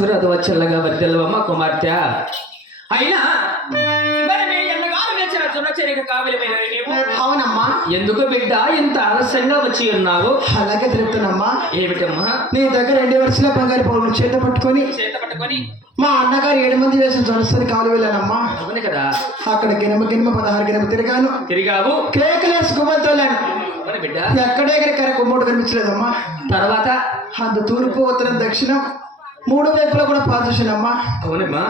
ఆశీర్వాద వచ్చల్లగా వర్దెల్లవమ్మ కుమార్తె. అయినా మరి మీ అన్నగారు వేసిన చున్నచెరిక కావిలమైన నీవు అవునమ్మా. ఎందుకు బిడ్డ ఇంత ఆలస్యంగా వచ్చి ఉన్నావు? అలాగే తెలుపుతున్నమ్మా. ఏమిటమ్మా? నీ దగ్గర 2 వర్షాల బంగారు పౌరులు చేత పట్టుకొని మా అన్నగారు 7 మంది వేసిన జొనసరి కాలు వెళ్ళానమ్మా. అవును కదా. అక్కడ గినమ 16 గినమ తిరిగావు. కేకలేసి గుమ్మతోలేను. బిడ్డ ఎక్కడే కర గుమ్మడు కనిపించలేదమ్మా. తర్వాత అందు తూర్పు ఉత్తరం దక్షిణం 3 వైపులా కూడా పాదర్శనమ్మా. అవునమ్మా.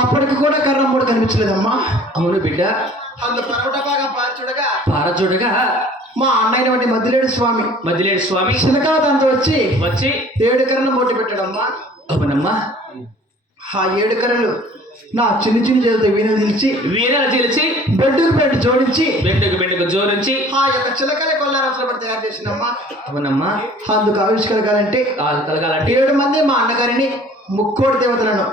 అప్పటికి కూడా కర్ర 3 కనిపించలేదమ్మా. అవును బిడ్డ. అందు పరవట బాగా పారచూడగా మా అన్నయ్య వంటి మద్దిలేడు స్వామి చిలకాల దాంతో వచ్చి 7 కర్రలు మోటి పెట్టాడమ్మా. అవునమ్మా. ఆ 7 కర్రలు నా చిన్న చేతితో వీణలు తీల్చి బెడ్డుకు జోడించి ఆ యొక్క చిలకల కొల్లారాసులు పడి తయారు చేసిందమ్మా. అవునమ్మా. అందుకు ఆవిష్కరగాలంటే 7 మంది మా అన్నగారిని ముక్కోటి దేవతలను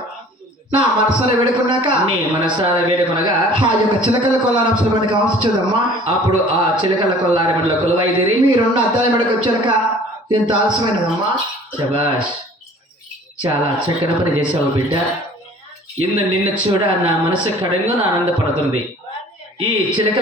నా మనసారా వేడుకున్నాక ఆ యొక్క చిలకల కొల్లారాసులు పడి కావచ్చుదమ్మా. అప్పుడు ఆ చిలకల కొల్లారమిలో కొలువైదిరి. మీరున్న అద్దాల మెడకు వచ్చాక ఎంత ఆలస్యమైనదమ్మా. శభాష్, చాలా చక్కని పని చేసావు బిడ్డ. నిన్ను చూడ నా మనసు కడంగా ఆనందపడుతుంది. ఈ చిలకల